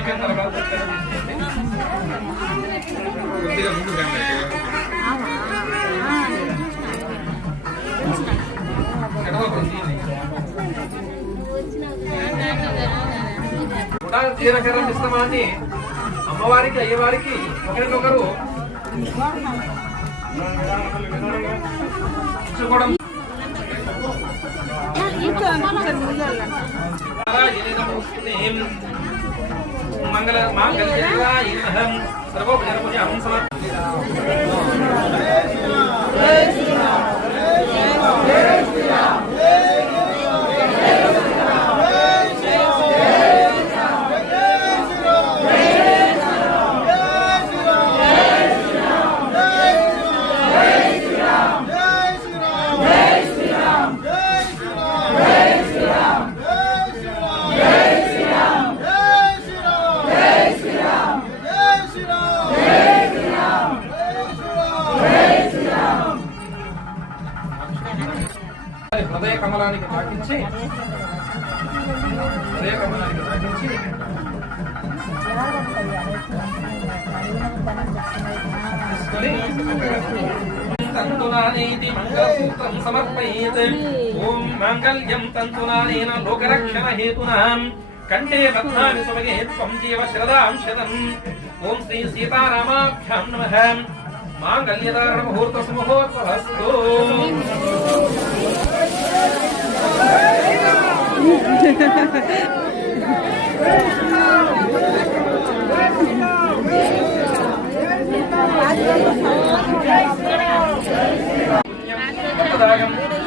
అయిపోయిన తర్వాత కొద్దిగా ముందు కూడా జీలకర్ర మిశ్రమాన్ని అమ్మవారికి అయ్యవారికి ఒకరినొకరు మంగళ మాంగళ్యం సర్వోపచారం హృదయ కమలానికి తాకించి మంగళసూత్రం సమర్పయేత్. ఓం మాంగళ్యం తంతునానేన లోకరక్షణ హేతునాం కంఠే బధ్నామి సుభగే త్వం జీవ శరదాం శతం. ఓం శ్రీ సీతారామాభ్యాం నమః. మాంగళ్యధారణ ముహూర్త సుముహూర్తస్తు.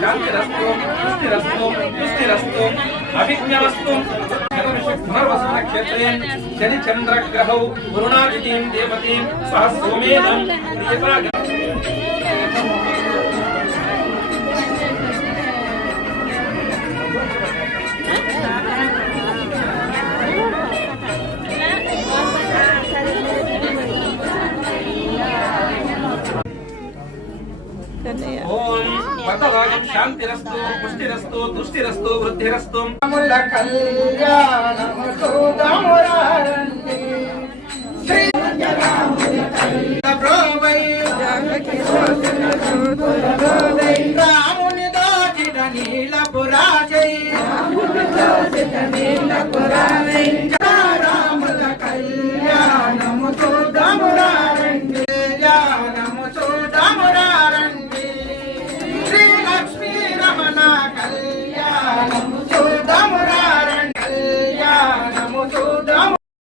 శాంతిరస్తు పుష్టిరస్తు పుష్టిరస్తు అభిజ్ఞమస్తు. క్షేత్రే శని చంద్ర గ్రహౌ వరుణాదితీం దేవతీం సహ సోమేనం ఓం వరదరాజం శాంతిరస్తు పుష్టిరస్తు దృష్టిరస్తు వృద్ధిరస్తు. కళ్యాణము చూద్దాము